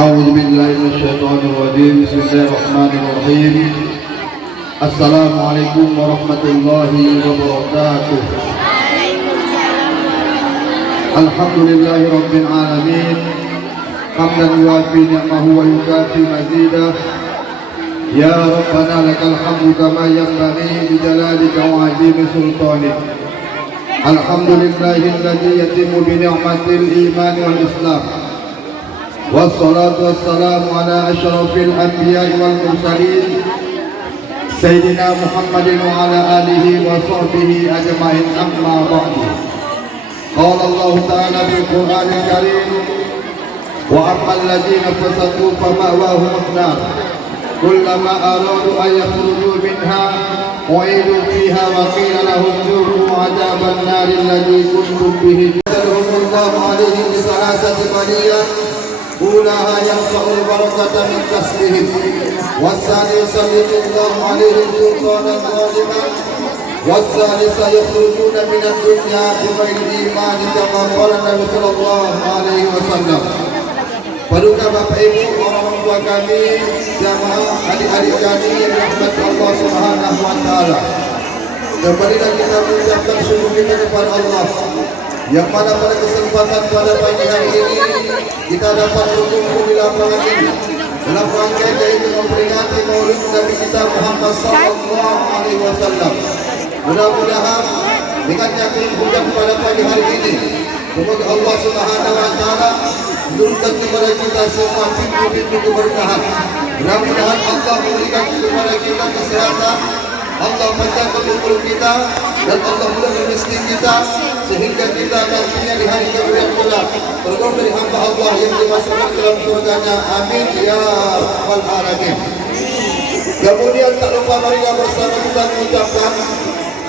أعوذ بالله من الشيطان الرجيم. بسم الله الرحمن الرحيم. السلام عليكم ورحمة الله وبركاته. الحمد لله رب العالمين حمدا يوافي نعمه ويكافي مزيده. يا ربنا لك الحمد كما ينبغي بجلالك وعظيم سلطانك. الحمد لله الذي يتم بنعمة الإيمان والإسلام، والصلاة والسلام على أشرف الأنبياء والمرسلين سيدنا محمد وعلى آله وصحبه أجمعين. أما بعد، قال الله تعالى في القرآن الكريم: وأما الذين فسقوا فمأواهم النار كلما أرادوا أن يخرجوا منها أعيدوا فيها وقيل لهم ذوقوا عذاب النار الذي كنتم به جزاهم الله عليهم بثلاثة منية: أولاها يقطع البركة من كسبهم، والثاني يسلط الله عليهم سلطانا ظالما، والثالث يخرجون من الدنيا بغير إيمان كما قال النبي صلى الله عليه وسلم. Paduka Bapak Ibu, orang tua kami, jamaah, adik-adik kami yang dirahmati Allah Subhanahu wa taala. Kembalilah kita mengucapkan syukur kita kepada Allah yang mana pada kesempatan pada pagi hari ini kita dapat berkumpul di lapangan ini dalam rangkaian yaitu memperingati Maulid Nabi kita Muhammad sallallahu alaihi wasallam. Mudah-mudahan dengan yakin hujan pada pagi hari ini, semoga Allah Subhanahu wa taala menurunkan kepada kita semua pintu-pintu keberkahan. Mudah-mudahan Allah memberikan kepada kita kesehatan, Allah panjangkan umur kita, dan Allah mudahkan rezeki kita sehingga kita nantinya di hari kemudian kelak tergolong dari hamba Allah yang dimasukkan ke dalam surganya. Amin ya rabbal alamin. Kemudian tak lupa marilah bersama kita mengucapkan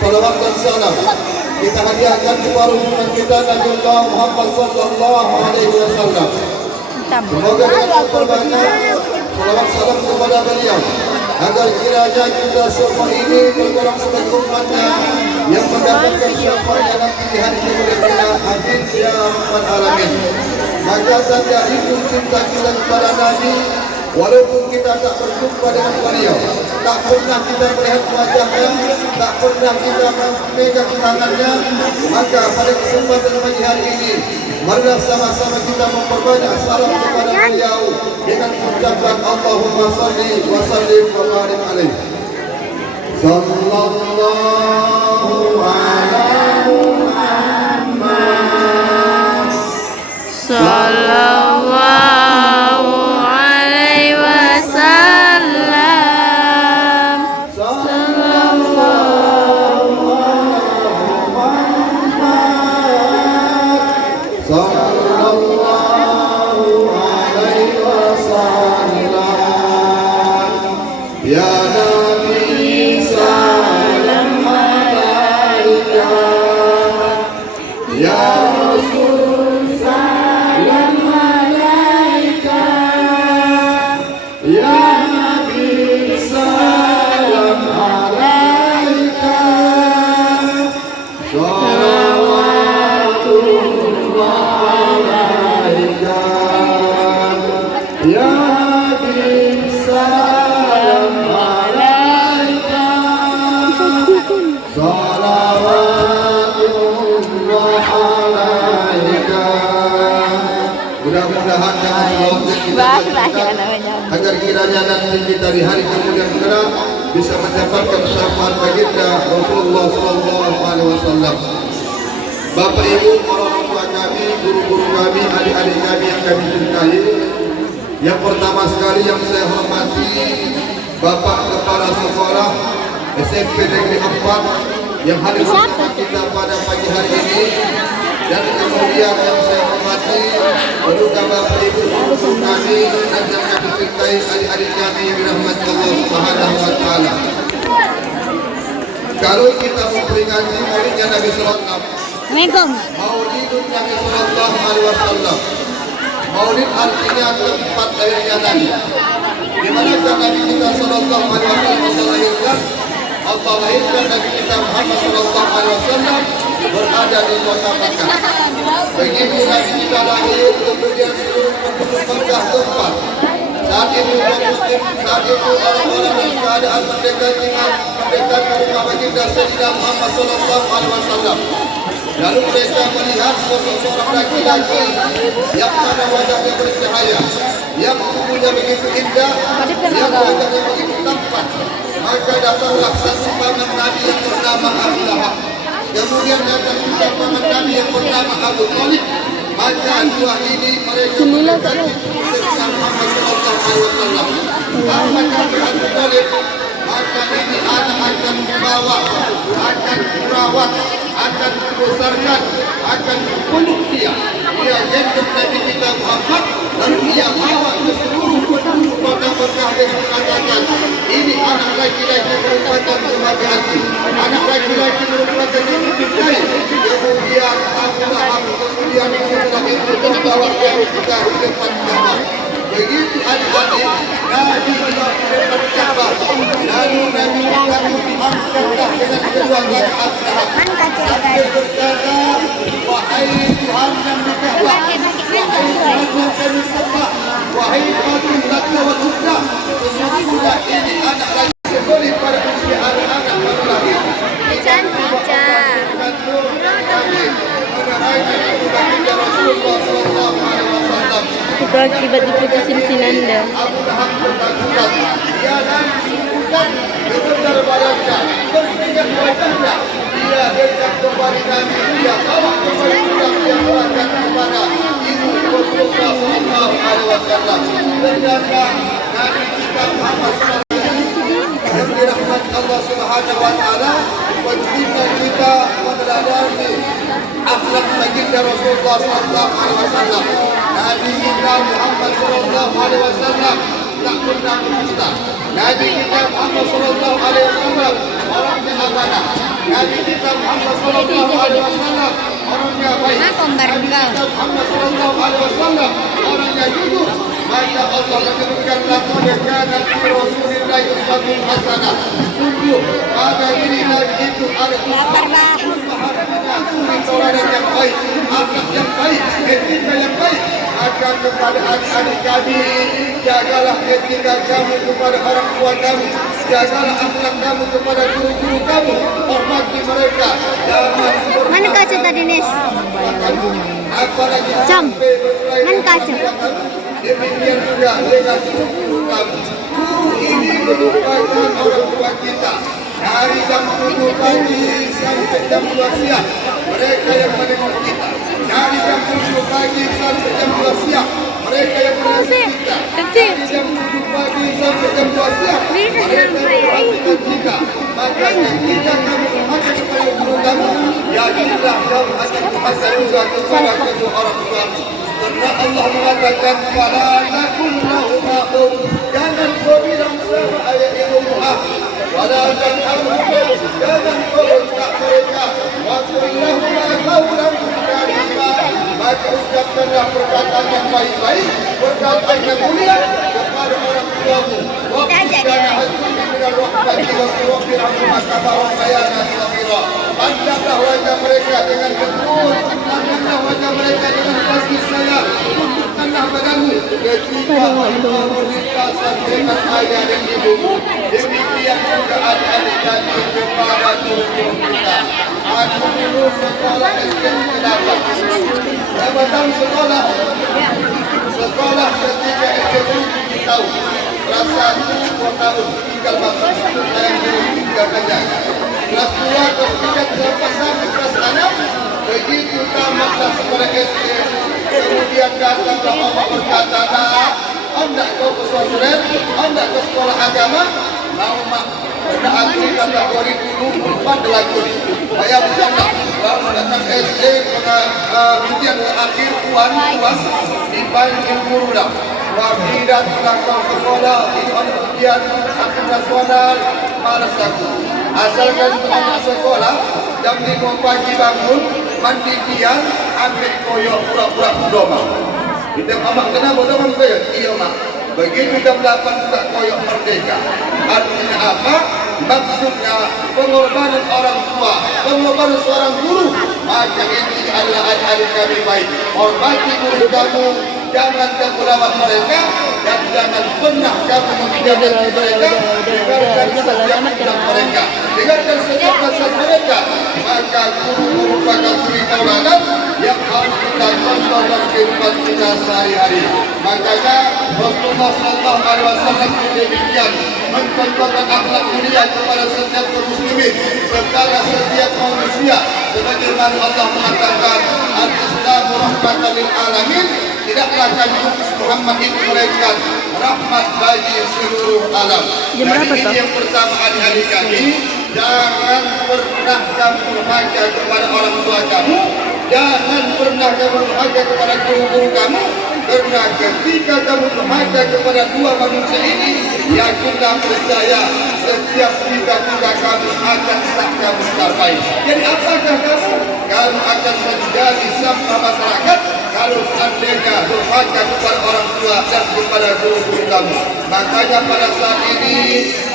salawat dan salam kita hadiahkan kepada junjungan kita Nabi Muhammad sallallahu alaihi wasallam. Semoga dengan terbanyak salawat salam kepada beliau agar kiranya kita semua ini bergolong sebagai umatnya yang mendapatkan syafaatnya nanti di hari kemudian. Amin ya rabbal alamin. Maka tanda rindu cinta kita kepada Nabi, walaupun kita tak berjumpa dengan beliau, tak pernah kita melihat wajahnya, tak pernah kita memegang tangannya, maka pada kesempatan pagi hari ini marilah sama-sama kita memperbanyak salam kepada beliau dengan mengucapkan Allahumma salli wa sallim wa barik alaihi. Sallallahu ala Muhammad. Sallallahu alaihi wasallam. Sallallahu ala Muhammad. Sallallahu alaihi wasallam. Ya Nabi salam alaika, ya Rasul salam alaika, ya Nabi salam alaika. Salawatullah alaika, ya Nabi salam alaika. Salawatullah alaika. Mudah-mudahan dengan salawat yang kita bacakan agar kiranya nanti kita di hari kemudian kelak bisa mendapatkan syafaat baginda Rasulullah sallallahu alaihi wasallam. Bapak Ibu, orang tua kami, guru-guru kami, adik-adik kami yang kami cintai, yang pertama sekali yang saya hormati Bapak Kepala Sekolah SMP Negeri 4 yang hadir bersama kita pada pagi hari ini, dan kemudian yang saya hormati Paduka Bapak Ibu guru kami dan yang kami cintai adik-adik kami dirahmati Allah Subhanahu wa taala. Kalau kita memperingati Maulidnya Nabi sallallahu alaihi wasallam, Maulidun Nabi sallallahu alaihi wasallam, Maulid artinya tempat lahirnya Nabi. Di manakah Nabi kita sallallahu alaihi wasallam Allah lahirkan? Allah lahirkan Nabi kita Muhammad sallallahu alaihi wasallam berada di kota Makkah. Begitu Nabi kita lahir, kemudian seluruh penduduk Makkah tempat. Saat itu orang-orang yang keadaan merdeka tinggal mendekat ke rumah baginda Sayyidina Muhammad sallallahu alaihi wasallam. Lalu mereka melihat sosok seorang laki-laki yang mana wajahnya bercahaya, yang tubuhnya begitu indah, yang wajahnya begitu tampan. Maka datanglah satu paman Nabi yang bernama Abu Lahab. Kemudian datang juga paman Nabi yang bernama Abu Thalib. Maka dua ini mereka mendekat Sayyidina Muhammad sallallahu alaihi wasallam. Apakah Abu Thalib? Maka ini anak akan dibawa, akan dirawat, akan dibesarkan, akan dipeluk dia. Dia gendong Nabi kita Muhammad, lalu dia bawa ke seluruh penjuru kota Makkah dan mengatakan, ini anak laki-laki merupakan kebahagiaan, anak laki-laki merupakan yang dicintai. Kemudian Abu Lahab, kemudian setelah itu membawa kita di depan Ka'bah. Begitu adik-adik, Nabi kita di depan Ka'bah, lalu Nabi kita diangkatlah dengan kedua rakaat Lahab. Sambil berkata, wahai Tuhan yang di Ka'bah, wahai Tuhan yang kami sembah, wahai Tuhan Lata wa Uzza, sesungguhnya ini anak lagi sebeli pada usia anak-anak baru lahir. Itu akibat diputusin si Nanda. Dia dekat kembali Nabi, dia bawa kembali pulang, dia serahkan kepada ibu Rasulullah sallallahu alaihi wasallam. Ternyata Nabi kita Muhammad sallallahu alaihi wasallam yang dirahmati Allah Subhanahu wa taala, wajibnya kita meneladani akhlak baginda Rasulullah sallallahu alaihi wasallam. Nabi kita Muhammad sallallahu alaihi wasallam tak pernah berdusta. Nabi kita Muhammad sallallahu alaihi wasallam orangnya amanah. Nabi kita Muhammad sallallahu alaihi wasallam orangnya baik. Nabi kita Muhammad sallallahu alaihi wasallam orangnya jujur. Maka Allah menyebutkan laqad kana fi Rasulillahi uswatun hasanah. Sungguh pada diri Nabi itu ada tauladan yang baik, akhlak yang baik, etika yang baik. Maka kepada adik-adik kami, jagalah etika kamu kepada orang tua kamu, jagalah akhlak kamu kepada guru-guru kamu, hormati mereka. Mana kaca tadi, Nes? Apalagi Jam. Mana kaca? Demikian juga dengan guru kamu. Ini merupakan orang tua kita. Dari jam 7 pagi sampai jam 2 siang mereka yang menengok kita. Dari jam 7 pagi sampai jam 2 siang mereka yang menengok kita. Dari jam 7 pagi sampai jam 2 siang mereka yang memperhatikan kita. Makanya kita kami berhati kepada guru kamu. Yakinlah kamu akan berhati juga kepada kedua orang tuamu. Karena Allah mengatakan fala takul lahuma jangan kau bilang sama ayat ibu'ah wala tanhamhum jangan kau bentak mereka wa qul lahuma qawlan karima. Maka ucapkanlah perkataan yang baik-baik, perkataan yang mulia kepada orang tuamu. Wa kana hakum min ar-rahmati wa rabbil kama bayana sabira. Pandanglah wajah mereka dengan lembut, pandanglah wajah mereka dengan kasih sayang, tunjukkanlah padamu ketika engkau berlintasan dengan ayah dan ibumu. Demikian juga adik-adik kami kepada guru-guru kita. Aku dulu sekolah SD ke-8. Saya tahu sekolah ketika SD 7 tahun. Kelas 1 2 tahun tinggal masuk saya dulu 3 kajang. Kelas 2 kelas 3 kelas sampai kelas 6 begitu tamatlah sekolah SD. Kemudian datanglah Allah berkata, "Nak, hendak kau ke pesantren, hendak ke sekolah agama?" Mau mak. Pada akhir kata 2004 lagu. Saya bercanda. Baru datang SD kemudian akhir puas dipanggil guru dah. Wakidat kau sekolah di ujian akhir nasional malas aku. Asalkan anak sekolah jam 5 pagi bangun, mandi kian, ambil koyok pura-pura doma. Kita amak kenapa doma koyok? Iya mak. Begitu jam 8 juga koyok merdeka. Artinya apa? Maksudnya pengorbanan orang tua, pengorbanan seorang guru maka ini adalah adik-adik kami baik. Hormati guru kamu, jangan kamu lawan mereka, dan jangan pernah kamu menghinakan mereka. Dengarkan setiap ucapan mereka, dengarkan setiap nasihat mereka. Maka guru-guru maka suri tauladan yang harus kita contoh dalam kehidupan kita sehari-hari. Makanya Rasulullah SAW demikian mencontohkan akhlak mulia kepada setiap kaum muslimin serta setiap manusia. Sebagaimana Allah mengatakan, Al-Islamu rahmatan lil alamin, tidaklah kami Muhammad itu melainkan rahmat bagi seluruh alam. Jadi ini yang pertama, adik-adik kami, jangan pernah kamu durhaka kepada orang tua kamu, jangan pernah kamu durhaka kepada guru-guru kamu, karena ketika kamu durhaka kepada dua manusia ini, yakinlah, percaya, setiap cita-cita kamu akan tak kamu capai. Jadi apakah kamu? Kamu akan menjadi sampah masyarakat kalau seandainya durhaka kepada orang tua dan kepada guru-guru kamu. Makanya pada saat ini,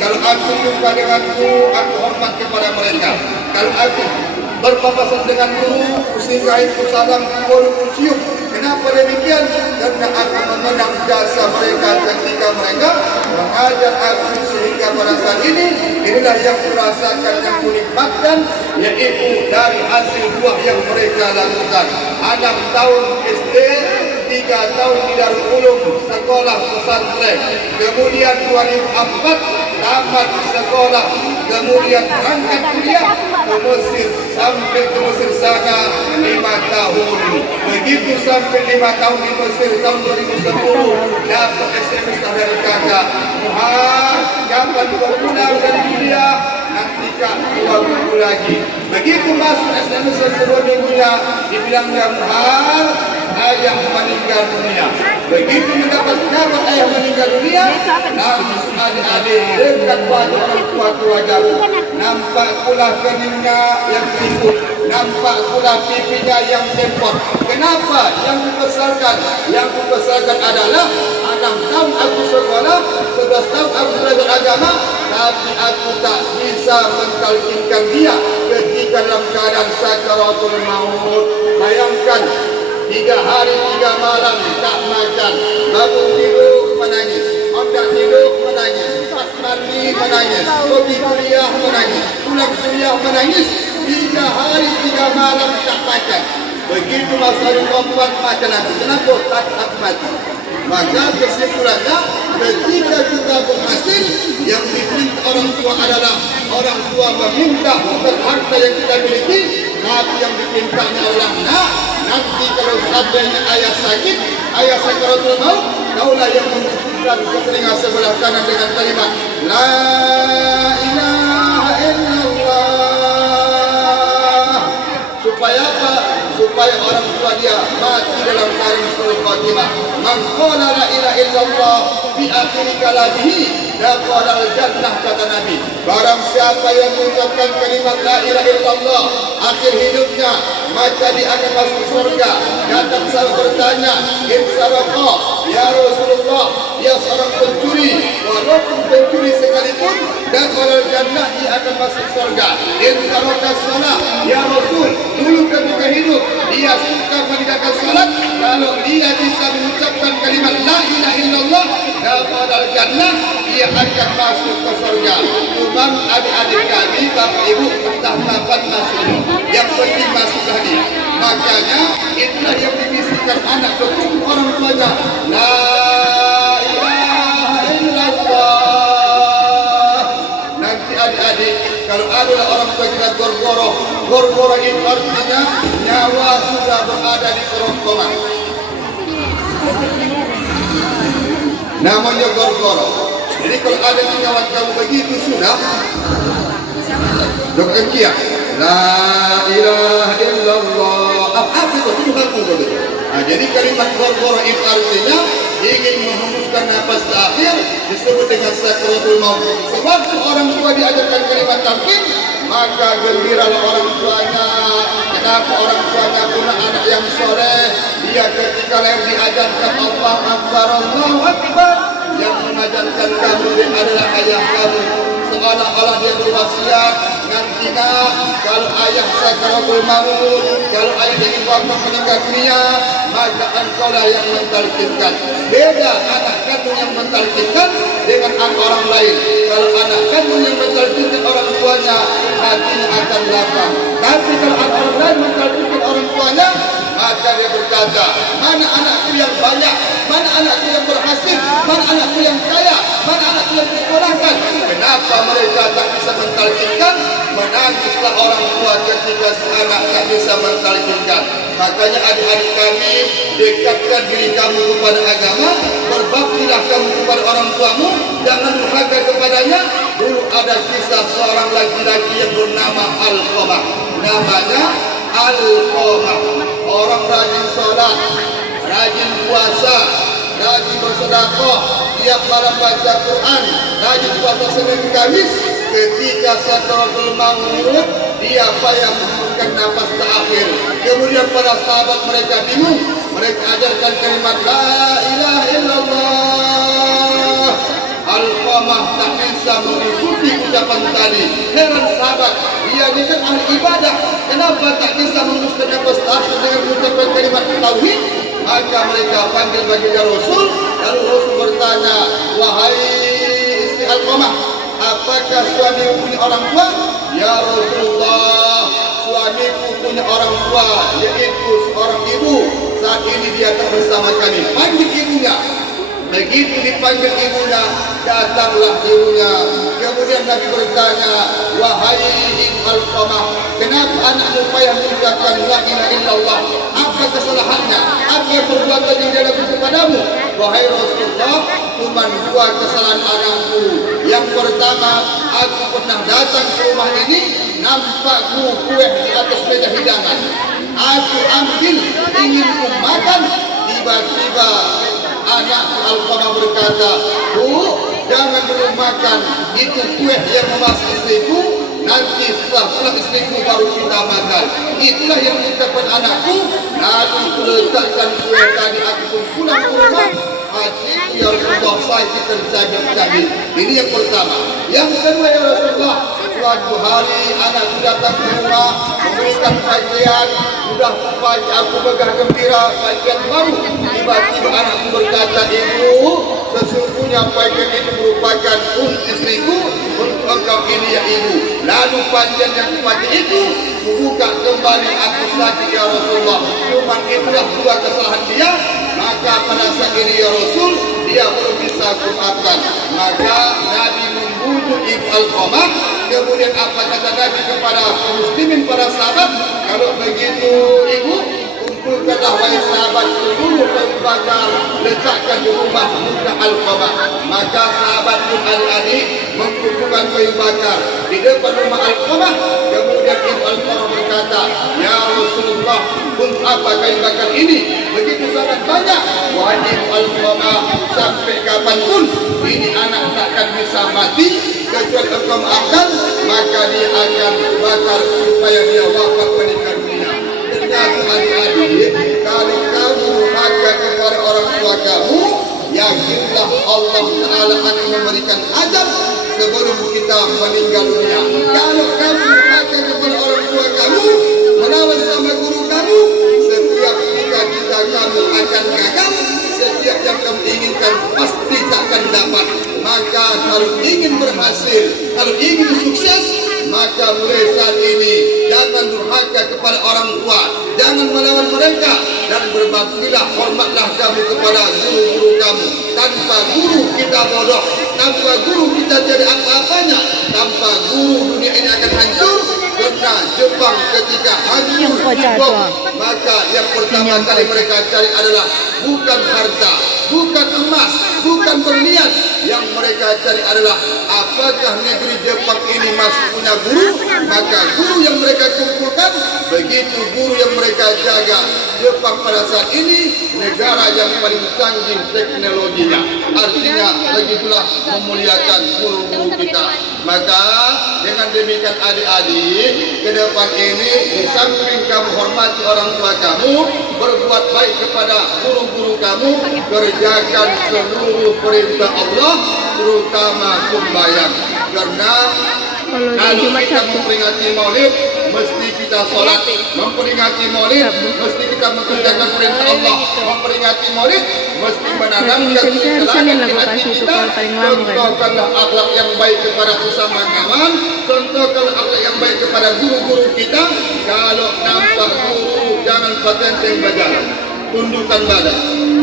kalau aku jumpa denganku, aku hormat kepada mereka. Kalau aku berpapasan dengan guru, usirai salam, pukul, cium. Kenapa demikian? Karena aku mengenang jasa mereka ketika mereka mengajar aku sehingga pada saat ini, inilah yang merasakan yang kunikmatkan, yaitu dari hasil buah yang mereka lakukan. 6 tahun SD, 3 tahun di Darul Ulum sekolah pesantren, kemudian 2004 tamat sekolah, kemudian berangkat kuliah ke Mesir, sampai ke Mesir sana 5 tahun. Begitu sampai 5 tahun di Mesir, tahun 2010 dapat SMS dari kakak, Muhar, kapan kau pulang dari kuliah? Nanti kak 2 minggu lagi. Begitu masuk SMS kedua minggunya, dibilangnya, Muhar, ayah meninggal dunia. Begitu mendapat kabar ayah meninggal dunia, langsung adik-adik dekat wajah orang tua keluarga. Nampak pula keningnya yang keriput, nampak pula pipinya yang tempot. Kenapa? Yang dibesarkan, adalah 6 tahun aku sekolah, 11 tahun aku belajar agama, tapi aku tak bisa mentalkinkan dia ketika dalam keadaan sakaratul maut. Bayangkan, 3 hari 3 malam tak makan, bangun tidur menangis, hendak tidur menangis, pas mandi menangis, pergi kuliah menangis, pulang kuliah menangis, 3 hari 3 malam tak makan. Begitu masa perempuan makan aku, kenapa tak mati? Maka kesimpulannya, ketika kita berhasil, yang diminta orang tua adalah orang tua meminta bukan harta yang kita miliki, tapi yang dipintanya adalah nanti kalau seandainya ayah sakit, ayah sakaratul maut, kaulah yang mengucapkan ke telinga sebelah kanan dengan kalimat La ilaha illallah. Supaya apa? Supaya orang tua dia mati dalam keadaan husnul khatimah. Man qala la ilaha illallah fi akhir kalamihi daqala al-jannah, kata Nabi. Barang siapa yang mengucapkan kalimat la ilaha illallah akhir hidupnya, maka dia akan masuk surga. Datang sahabat bertanya, in saraqa ya Rasulullah, dia seorang pencuri, walaupun pencuri sekalipun, dan kalau jannah dia akan masuk surga. In taraka salat ya Rasul, dulu ketika hidup dia suka meninggalkan salat, kalau dia bisa mengucapkan kalimat la ilaha illallah, dan jannah, dia akan masuk ke surga. Cuma adik-adik kami, bapak ibu, entah kapan masuk, yang penting masuklah dia. Makanya itulah yang dibisikkan anak berkumpul orang tuanya, la ilaha illallah. Nanti adik-adik, kalau adalah orang tua kita gorgoroh itu artinya nyawa sudah berada di kerongkongan. Namanya gorgoroh. Jadi kalau ada kawan kamu begitu sudah dokter kia, la ilaha illallah. Apa itu? Itu begitu. Nah, jadi kalimat gorgoroh itu artinya ingin menghembuskan nafas terakhir, disebut dengan sakaratul maut. Sebab orang tua diajarkan kalimat talqin, maka gembiralah orang tuanya. Kenapa orang tuanya punya anak yang soleh? Dia ketika lahir diajarkan Allah Akbar, Allahu Akbar. Yang mengajarkan kamu adalah ayah kamu. seolah-olah dia berwasiat nantinya kalau ayah sakaratul maut, kalau ayah ingin wafat meninggal dunia, maka engkau lah yang mentalkinkan. Beda anak kandung yang mentalkinkan dengan anak orang lain. Kalau anak kandung yang mentalkinkan orang tuanya, hatinya akan lapang. Tapi kalau anak orang lain mentalkinkan orang tuanya, maka dia berkata, mana anakku yang banyak, mana anakku yang berhasil, mana anakku yang kaya, mana anakku yang disekolahkan. Kenapa mereka tak bisa mentalkinkan? Menangislah orang tua ketika si anak tak bisa mentalkinkan. Makanya adik-adik kami, dekatkan diri kamu kepada agama, berbaktilah kamu kepada orang tuamu, jangan durhaka kepadanya. Dulu ada kisah seorang laki-laki yang bernama Alqamah. Namanya Alqamah, orang rajin sholat, rajin puasa, rajin bersedekah, tiap malam baca Quran, rajin puasa Senin Kamis. Ketika sakaratul maut, dia payah menghembuskan nafas terakhir. Kemudian para sahabat mereka bingung, mereka ajarkan kalimat la ilaha illallah. Alqamah tak bisa mengikuti ucapan tadi. Heran sahabat, dia ni kan ahli ibadah, kenapa tak bisa menghembuskan nafas terakhir dengan mengucapkan kalimat tauhid? Maka mereka panggil baginda Rasul. Lalu Rasul bertanya, wahai istri Alqamah, apakah suamimu punya orang tua? Ya Rasulullah, suamiku punya orang tua, yaitu seorang ibu. Saat ini dia tak bersama kami. Panggil ibunya. Begitu dipanggil ibunya, datanglah ibunya. Kemudian Nabi bertanya, wahai ibu Alqamah, kenapa anakmu payah mengucapkan la ilaha illallah? Apa kesalahannya? Apa perbuatan yang dia lakukan kepadamu? Wahai Rasulullah, cuma dua kesalahan anakku. Yang pertama, aku pernah datang ke rumah ini, nampak kue di atas meja hidangan. Aku ambil, ingin ku makan, tiba-tiba anak Alqamah berkata, Bu, jangan belum makan, itu kue yang memasak istriku, nanti setelah pulang istriku baru kita makan. Itulah yang diucapkan anakku. Lalu ku letakkan kue tadi, aku pun pulang ke rumah. Hati ya Rasulullah, saya tercabik-cabik. Ini yang pertama. Yang kedua ya Rasulullah, suatu hari anakku datang ke rumah memberikan pakaian, sudah pagi aku megah gembira pakaian baru. Tiba-tiba anakku berkata, ibu, sesungguhnya pakaian itu merupakan untuk istriku, untuk engkau ini ya ibu. Lalu pakaian yang dipakai itu buka kembali, aku sakit ya Rasulullah. Cuma itulah dua kesalahan dia. Maka pada saat ini ya Rasul, dia belum bisa kumaafkan. Maka Nabi membunuh ibu Alqamah. Kemudian apa kata Nabi kepada muslimin, para sahabat? Kalau begitu ibu, kumpulkanlah wahai sahabat seluruh kayu bakar, letakkan di rumah muka Alqamah. Maka sahabat pun adik-adik mengumpulkan kayu bakar di depan rumah Alqamah. Kemudian ibu Alqamah berkata, ya Rasulullah, untuk apa kayu bakar ini begitu sangat banyak? Wahai ibu Alqamah, sampai kapanpun ini anak takkan bisa mati kecuali engkau maafkan, maka dia akan bakar supaya dia wafat meninggal dunia. Ternyata adik-adik, kalau kamu durhaka kepada orang tua kamu, yakinlah Allah Ta'ala akan memberikan azab sebelum kita meninggal dunia. Kalau kamu durhaka kepada orang tua kamu, melawan sama guru kamu, setiap cita-cita kamu akan gagal. Setiap yang kamu inginkan pasti takkan dapat. Maka kalau ingin berhasil, kalau ingin sukses, maka mulai saat ini jangan durhaka kepada orang tua, jangan melawan mereka, dan berbaktilah, hormatlah kamu kepada guru-guru kamu. Tanpa guru kita bodoh, tanpa guru kita tidak ada apa-apanya, tanpa guru dunia ini akan hancur. Karena Jepang ketika hancur bom, maka yang pertama kali mereka cari adalah bukan harta, bukan emas, bukan berlian. Yang mereka cari adalah apakah negeri Jepang ini masih punya guru. Maka guru yang mereka kumpulkan, begitu guru yang mereka jaga. Jepang pada saat ini negara yang paling canggih teknologinya. Artinya begitulah memuliakan guru-guru kita. Maka dengan demikian adik-adik, ke depan ini di samping kamu hormati orang tua kamu, berbuat baik kepada guru-guru kamu, kerjakan seluruh perintah Allah, terutama sembahyang. Karena Kalau di kalau Jumat kita Sabtu. memperingati Maulid, mesti kita sholat. Memperingati Maulid, mesti kita mengerjakan perintah Allah. Memperingati Maulid, mesti menanamkan bisa-bisa Senin lah gua hati kasih itu kita. kalau paling lama kan. Contohkanlah akhlak yang baik kepada sesama kawan. Contohkanlah akhlak yang baik kepada guru-guru kita. Kalau nampak guru, jangan patenteng berjalan. Tundukkan badan.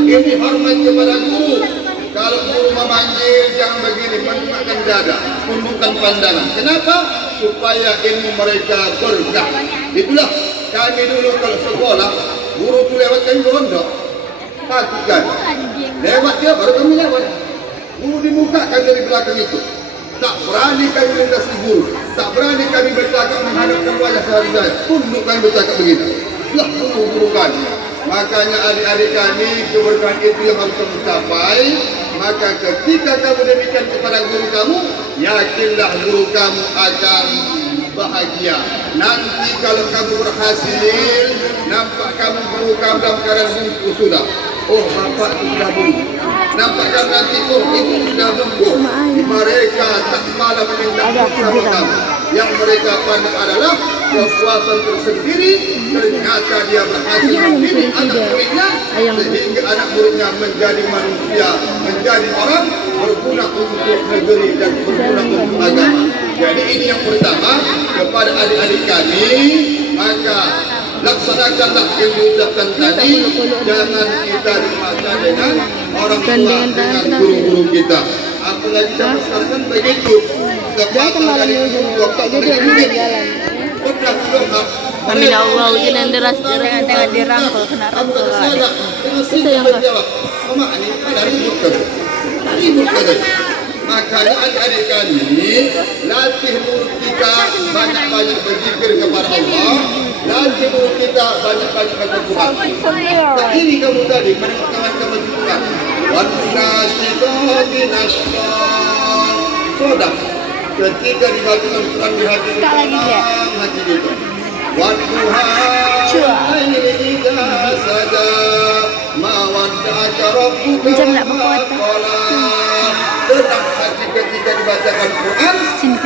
Ini hormat kepada guru. Kalau guru memanggil, jangan begini, menundukkan dada, tundukkan pandangan. Kenapa? Supaya ilmu mereka berkah. Itulah kami dulu kalau sekolah, guru itu lewat kami berondok. Takutkan. Lewat dia, baru kami lewat. Guru di muka kami dari belakang itu. Tak berani kami melintasi guru. Tak berani kami bercakap menghadapkan wajah saudara. Tunduk kami bercakap begini. Itulah guru-guru kami. Makanya adik-adik kami, keberkahan itu yang harus kamu capai. Maka ketika kamu demikian kepada guru kamu, yakinlah guru kamu akan bahagia. Nanti kalau kamu berhasil, nampak kamu guru kamu dalam keadaan bungkus sudah. Oh, bapak itu sudah bungkus. Nampak kamu nanti, oh ibu sudah bungkus. Mereka tak malah meminta sama kamu. Yang mereka pandang adalah kepuasan tersendiri. Ternyata dia berhasil mendidik anak muridnya, sehingga anak muridnya menjadi manusia, menjadi orang berguna untuk negeri dan berguna untuk agama. Jadi ini yang pertama kepada adik-adik kami, maka laksanakanlah yang diucapkan tadi. Jangan kita dimakan dengan orang tua, dengan guru-guru kita. Apalagi zaman sekarang kan begitu. Kepala dari guru, waktu dari jalan. Kami Allah ujian deras dengan dirangkul kena rangkul. Itu yang menjawab. Mama ini dari ribut kan? Makanya adik-adik kami latih mulut kita banyak-banyak berzikir kepada Allah. Latih mulut kita banyak-banyak baca Quran. Tak ini kamu tadi mendengarkan kamu Quran. Wanasibati nasran. Sodak. Ketika dibacakan Quran di hati kita, hati kita. Wadduha laili idza sada ma wadda'aka rabbuka ma qala. Tenang hati ketika dibacakan Quran,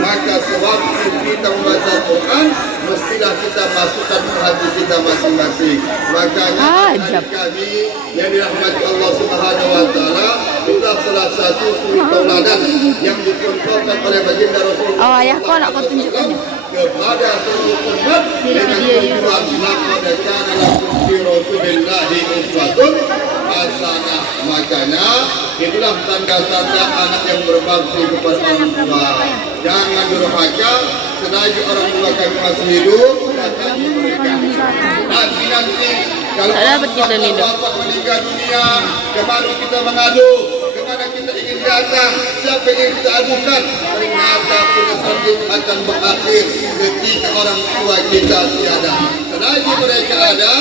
maka sewaktu kita membaca Quran, mestilah kita masukkan ke hati kita masing-masing. Makanya kami yang dirahmati Allah Subhanahu wa taala, itulah salah satu suri tauladan yang dicontohkan oleh baginda Rasulullah. Oh, ayah kau nak kau tunjukkan kepada seluruh umat dengan tujuan laqad kana lakum fi rasulillahi uswatun hasanah. Makanya itulah tanda-tanda anak yang berbakti kepada orang tua. Jangan durhaka selagi orang tua kami masih hidup, datangi mereka. Nanti kalau bapak meninggal dunia, kemana kita mengadu? Kemana kita ingin datang? Siapa yang kita adukan? Ternyata penyesalan itu akan berakhir ketika orang tua kita tiada. Selagi mereka ada,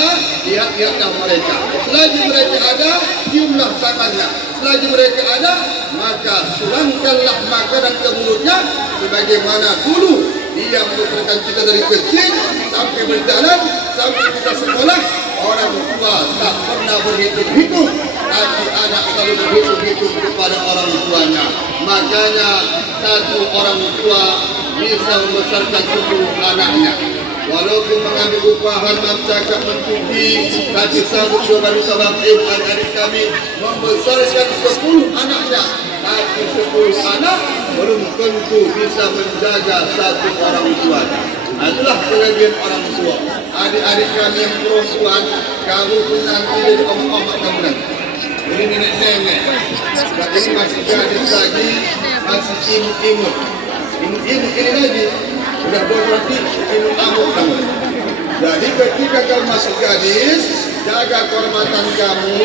lihat-lihatlah mereka. Selagi mereka ada, ciumlah tangannya. Selagi mereka ada, maka sulangkanlah makanan ke mulutnya sebagaimana dulu dia membesarkan kita dari kecil sampai berjalan sampai kita sekolah. Orang tua tak pernah berhitung-hitung, tapi anak selalu berhitung-hitung kepada orang tuanya. Makanya satu orang tua bisa membesarkan 10 anaknya. Walaupun mengambil upahan, mencakap, mencuci, tapi sanggup juga bisa bangkit adik-adik kami membesarkan 10 anaknya. Tapi 10 anak belum tentu bisa menjaga satu orang tua. Itulah kelebihan orang tua. Adik-adik kami yang perempuan, kamu pun nanti jadi om-omak kamu nanti. Ini nenek-nenek. Ini masih gadis lagi, masih imut-imut. Imut-imut ini lagi. Sudah berarti imut-amut kamu. Jadi ketika kamu masih gadis, jaga kehormatan kamu,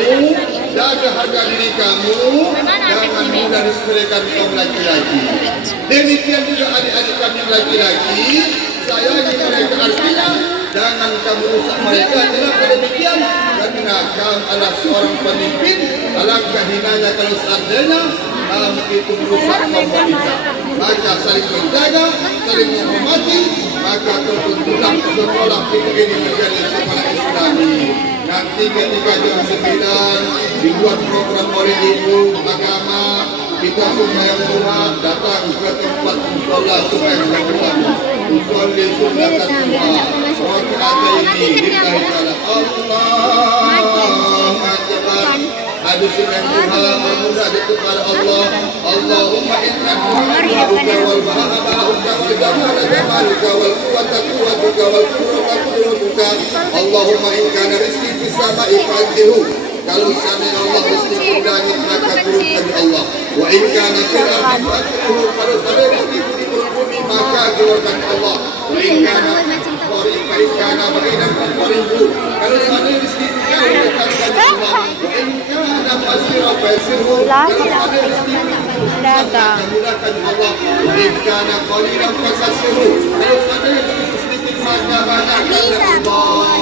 jaga harga diri kamu, jangan mudah disepelekan kaum laki-laki. Demikian juga adik-adik kami yang laki-laki, sayangi mereka, artinya jangan kamu rusak mereka. Kenapa demikian? Karena kamu adalah seorang pemimpin. Alangkah hinanya kalau seandainya kamu itu merusak kaum wanita. Maka saling menjaga, saling menghormati. Maka terbentuklah sekolah kita ini menjadi sekolah Islami. Nanti ketika jam 9 dibuat program oleh ibu agama, kita semua yang tua datang ke tempat Sholat sunnah Usolli sunnatan Raka'ataini lillahi ta'ala. Allahu Akbar. Adu sunnah duha bermudah kepada Allah. Allahumma inna nu'abuka wal mahaba'uka wal jamala jamaluka wal quwwata quwwatuka wal qudrata qudratuka. Allahumma in kana rizqi fis sama'i fa'tihu. Kalau seandainya Allah rezeki di langit maka turunkan Allah. Wa in kana fil ardi fa'tihu. Kalau seandainya rezeki di bumi maka keluarkan Allah. Wa in kana qari fa in kana ba'idan fa'rihu. Kalau seandainya rezeki di jauh dekatkan Allah. Wa in kana fasira fasirhu. Kalau seandainya rezeki Dagang. mudahkan Allah. Wa in kana qalilan fasirhu. Kalau seandainya rezeki sedikit maka banyakkan Allah.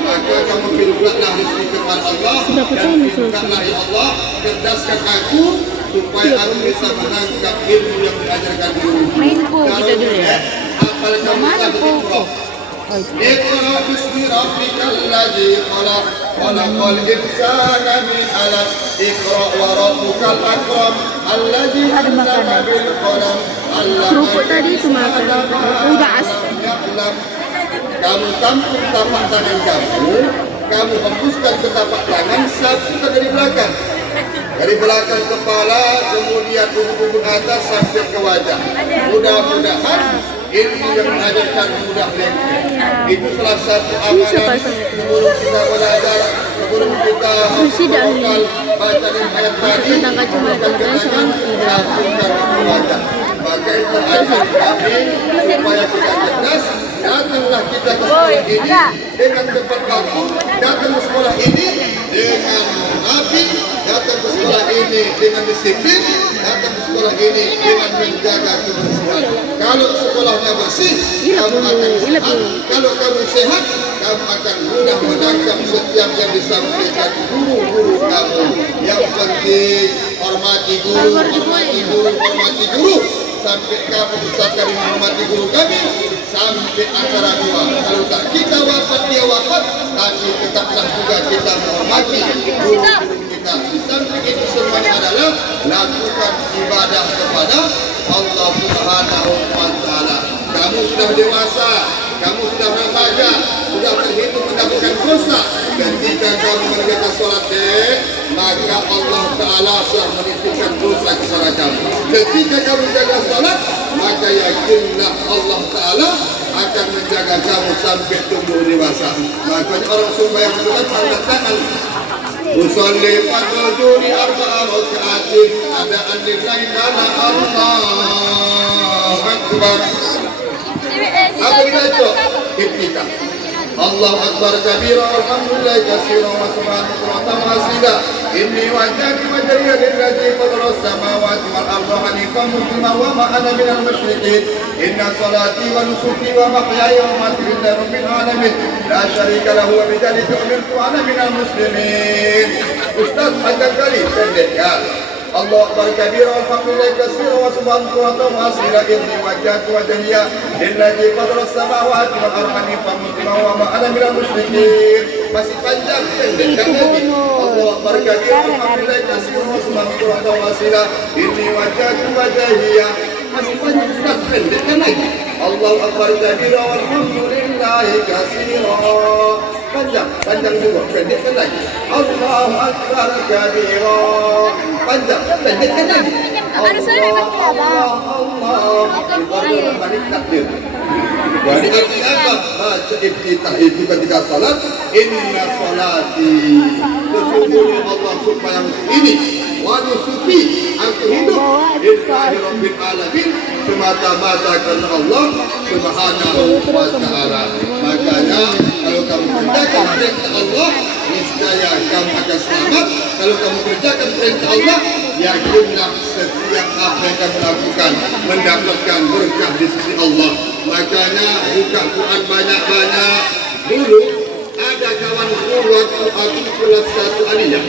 Maka kamu pilihlah rezeki kepada Allah dan pilihlah ya Allah, cerdaskan aku supaya aku bisa menangkap ilmu yang diajarkan guru. Main po kita dulu ya. Apal kamu Iqra. Iqra bismi rabbikal ladzi khalaq. Khalaqal insana min 'alaq. Iqra wa rabbukal akram. Alladzi 'allama bil qalam. Kerupuk tadi itu makan. Udah as. Kamu tampung tapak tangan kamu hembuskan ke tapak tangan, sapukan dari belakang kepala, kemudian ujung atas sampai ke wajah. Mudah-mudahan ilmu yang diajarkan mudah lengkap. Itu salah satu amalan sebelum kita belajar, sebelum kita hafal bacaan ayat tadi, hembuskan ke tangan, sapukan ke wajah. Maka itu ajar kami supaya kita cerdas. Datanglah kita ke sekolah ini dengan cepat waktu, datang ke sekolah ini dengan rapi, datang ke sekolah ini dengan disiplin, datang ke sekolah ini dengan menjaga kebersihan. Kalau sekolahnya bersih, kamu akan sehat. Kalau kamu sehat, kamu akan mudah menangkap setiap yang disampaikan guru-guru kamu. Yang penting hormati guru, hormati guru, hormati guru. Sampai kamu besar dari menghormati guru kami sampai acara dua. Kalau tak kita wafat dia wafat, tapi tetaplah juga kita menghormati guru kita. Di samping itu semuanya adalah lakukan ibadah kepada Allah Subhanahu wa Ta'ala. Kamu sudah dewasa, kamu sudah remaja, sudah terhitung mendapatkan dosa. Ketika kamu mengerjakan sholat maka Allah Ta'ala sudah menitipkan dosa kepada kamu. Ketika kamu menjaga sholat, maka yakinlah Allah Ta'ala akan menjaga kamu sampai tumbuh dewasa. Makanya orang Sumba yang menunjukkan tanda tangan usolli faduduri arba'a raka'atin adaan lillahi ta'ala Allahu Akbar. Apa itu? Kita Allah Akbar kabira alhamdulillah katsira wa subhanallahi wa ta'ala. Inni wajjahtu wajhiya lilladzi fatara as-samawati wal arda hanifan musliman wa ma ana minal musyrikin. Inna salati wa nusuki wa mahyaya wa mamati lillahi rabbil alamin. La syarika lahu wa bidzalika umirtu wa ana minal muslimin. Ustaz panjang kali pendek ya. Allah Akbar kabira alhamdulillah katsira wa subhanallahi wa ta'ala. Inni wajjahtu wajhiya lilladzi fatara as-samawati wal arda hanifan musliman wa ma ana minal musyrikin. Masih panjang pendek lagi. Allah Akbar kabira alhamdulillah katsira wa subhanallahi wa ta'ala. Inni wajjahtu wajhiya. Masih panjang sudah pendek lagi. Allah Akbar kabira alhamdulillah katsira. Panjang juga, pendek lagi. Allahu Akbar kabira. Panjang, pendek lagi. Allah. Balik takbir. Jadi artinya apa? Baca iftitah itu ketika salat. Inna salati. Sesungguhnya Allah supaya ini. Wa nusuki. Aku hidup. Lillahi rabbil alamin. Semata-mata karena Allah Subhanahu wa ta'ala. Makanya kalau kamu kerjakan perintah Allah, niscaya kamu akan selamat. Kalau kamu kerjakan perintah Allah, yakinlah setiap apa yang kamu lakukan mendapatkan berkah di sisi Allah. Makanya buka Quran banyak-banyak. Dulu ada kawan waktu aku kelas 1 aliyah.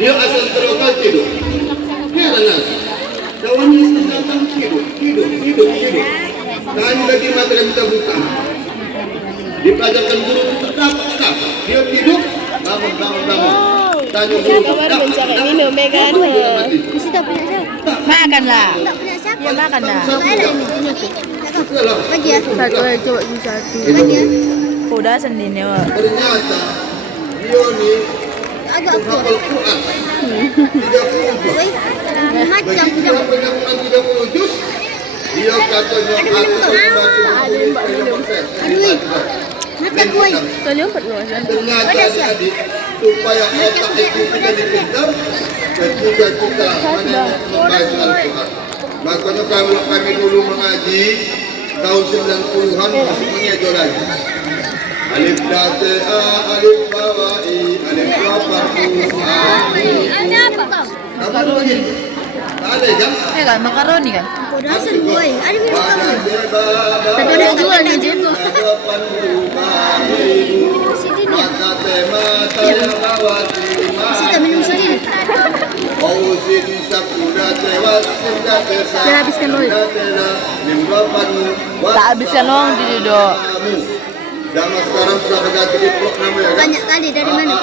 Dia asal terokal tidur. Heran kawannya sedang tidur. Tanya lagi materi kita buka. Dipelajarkan guru dapat. Dia tidur, bangun. Tanya guru dapat. Minum kan? Mesti tak punya siapa? Makanlah. Tak punya siapa? Ya makan dah. Lagi ya. Satu aja coba satu. Udah sendiri wah. Ternyata dia nih menghafal Quran 30 juz. Begitu dia menghafal 30 juz, dia katanya aku ternyata adik supaya otak itu kita dipintar ketika kita membaca Al-Quran. Makanya kalau kami dulu mengaji tahun 90-an masih mengajar lagi. Alif date a, alif bawai, alif lapar apa begini? Ada jam? Kan makaroni kan? Dasar boy, ada minum kamu. Tapi ada jual di situ. Maka tema talawati Kita minum sendiri. Jangan habiskan loh. Tak habiskan loh di situ. Zaman sekarang sudah berganti diplok namanya kan? Banyak kali dari mana?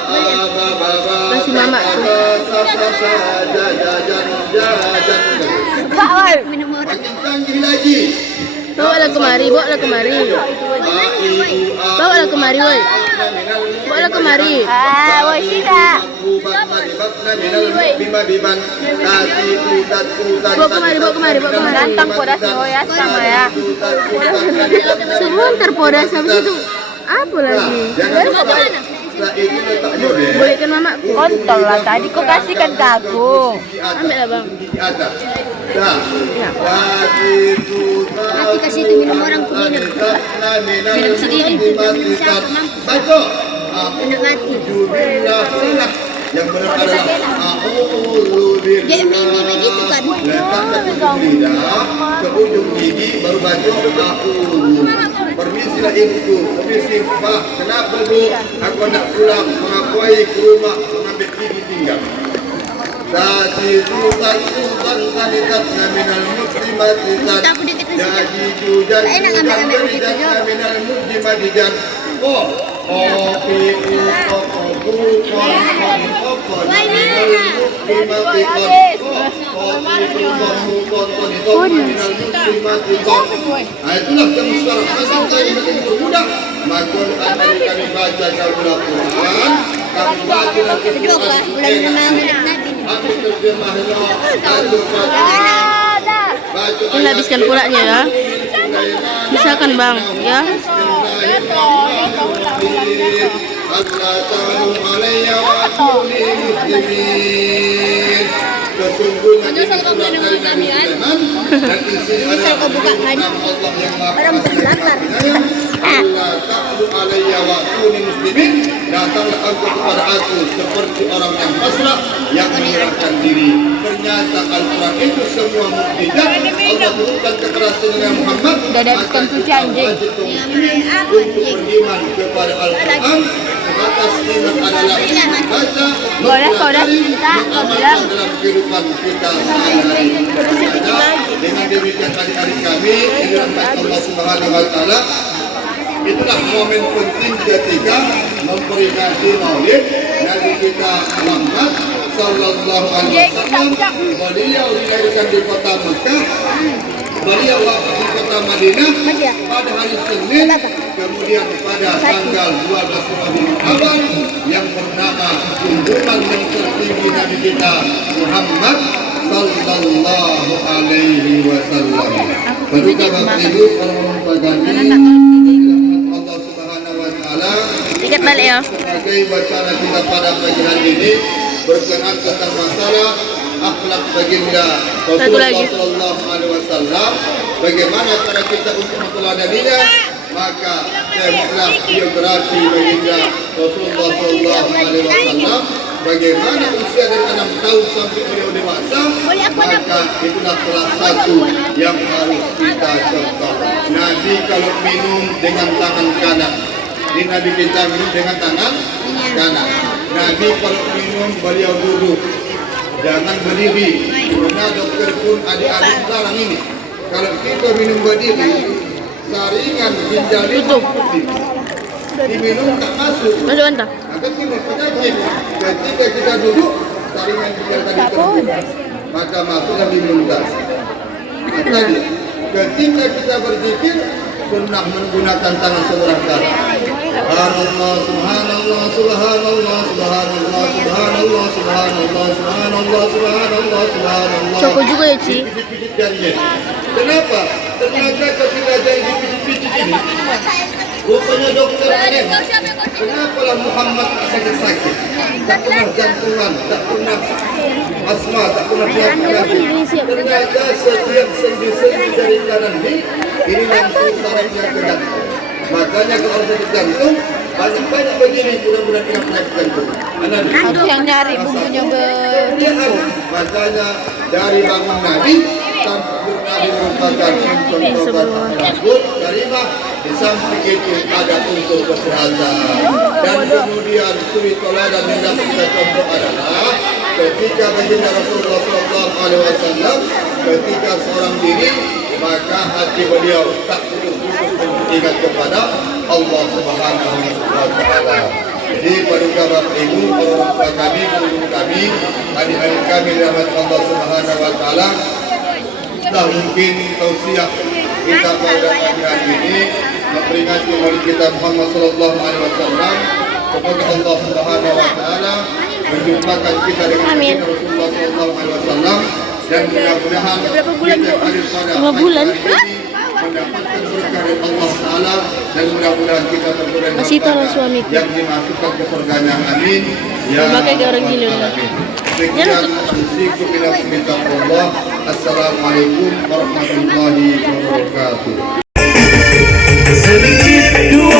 Masih mama tuh. Pak, woi. Minum orang. Makin canggih lagi. Bawa lah kemari, bawa lah kemari. Bawa lah kemari, woi. Bawa lah kemari. Woi tidak. Bawa kemari, bawa kemari, bawa kemari. Gantang podas ya sama ya. Semua terpodas habis itu. Apa lagi? Boleh kan mama? Kontol lah tadi kok kasihkan ke aku. Ambil lah bang. Nanti kasih itu minum orang ku minum. Minum sendiri. Enak mati. Yang benar adalah Dia mimi begitu kan? letakkan lidah ke ujung gigi baru baca aku. Permisilah ibuku, permisi pak, kenapa bu? Aku nak pulang mengakuai ke rumah mengambil gigi tinggal. Tadi sultan tanikat naminal muslimati jadi jujan naminal muslimati. Itulah yang sekarang masih saya makin bermudah. Maka kami baca Al-Quran, kami baca Al-Quran. Aku terjemahnya, aku Ini habiskan pulanya ya. Bisa kan bang? Ya. Sesungguhnya ini surat dari Nabi Sulaiman dan isinya adalah orang berlapar. Allah ta'ala alayya wa kuni muslimin, datanglah engkau kepada aku seperti orang yang pasrah yang menyerahkan diri. Ternyata Al-Quran itu semua mukjizat. Allah turunkan kekerasian dengan Muhammad. Dadapkan cuci anjing. Untuk beriman kepada Al-Quran. Atas iman adalah baca, Boleh kau dah minta, kau bilang. dalam kehidupan kita sehari-hari. Dengan demikian adik-adik kami yang dirahmati Allah Subhanahu Wa Taala, itulah momen penting ketika memperingati Maulid Nabi kita Muhammad Sallallahu Alaihi Wasallam. Beliau dilahirkan di kota Mekah. Beliau wafat di kota Madinah pada hari Senin, kemudian pada tanggal 12 Rabiul Awal yang bernama kunjungan yang tertinggi Nabi kita Muhammad Sallallahu Alaihi Wasallam. Berduka Bapak Ibu para pemegang Allah Subhanahu Wa Taala. Tiket balik ya. Sebagai wacana kita pada pagi hari ini berkenaan tentang masalah akhlak baginda Rasulullah Sallallahu Alaihi Wasallam. Bagaimana cara kita untuk meneladaninya? Maka temlah biografi baginda Rasulullah Sallallahu Alaihi Wasallam. Bagaimana usia dari 6 tahun sampai beliau dewasa, maka itulah salah satu yang harus kita contoh. Nabi kalau minum dengan tangan kanan, ini Nabi kita minum dengan tangan kanan. Nabi kalau minum beliau duduk, jangan berdiri. Karena dokter pun adik-adik larang ini. Kalau kita minum berdiri, saringan ginjal itu diminum tak masuk. Masuk entah. Akan timbul penyakit. Ketika kita duduk, saringan ginjal tadi terbuka, maka masuklah di mulut. Maka tadi, ketika kita berzikir sunnah menggunakan tangan sebelah kanan. Subhanallah, subhanallah, subhanallah, subhanallah, subhanallah, subhanallah, subhanallah, subhanallah, subhanallah. Coko juga ya, Ci? Pijit-pijit jarinya. Kenapa? Ternyata ketika jari dipijit-pijit ini, rupanya dokter aneh. Kenapa lah Muhammad sakit-sakit? Tak pernah jantungan, tak pernah asma, tak pernah penyakit. Ternyata setiap sendi-sendi jari kanan ini langsung sarafnya ke jantung. Makanya kalau orang sakit jantung, banyak-banyak begini mudah-mudahan tidak penyakit jantung. Aku yang nyari bumbunya Makanya dari bangun Nabi sampai Nabi merupakan contoh tersebut karimah. Di samping itu ada unsur kesehatan. Dan kemudian suri toladan yang dapat kita contoh adalah ketika baginda Rasulullah SAW ketika seorang diri, maka hati beliau tak putus-putus ingat kepada Allah Subhanahu wa Ta'ala. Jadi paduka Bapak Ibu, orang tua kami, guru kami, adik-adik kami rahmat Allah Subhanahu wa Ta'ala, tak mungkin tausiah kita pada pagi hari ini memperingati Maulid kita Muhammad sallallahu alaihi wasallam. Semoga Allah Subhanahu wa Ta'ala menjumpakan kita dengan baginda Rasulullah sallallahu alaihi wasallam dan mudah-mudahan Berapa bulan, Bu? kita pada 5 bulan. hari ini mendapatkan berkah dari Allah Ta'ala dan mudah-mudahan kita berbulan Masih tolong suamiku. yang dimasukkan ke surganya. Amin. Ya Pakai ke orang gila. Sekian usiku bila meminta Allah. Assalamualaikum warahmatullahi wabarakatuh. Sedikit dua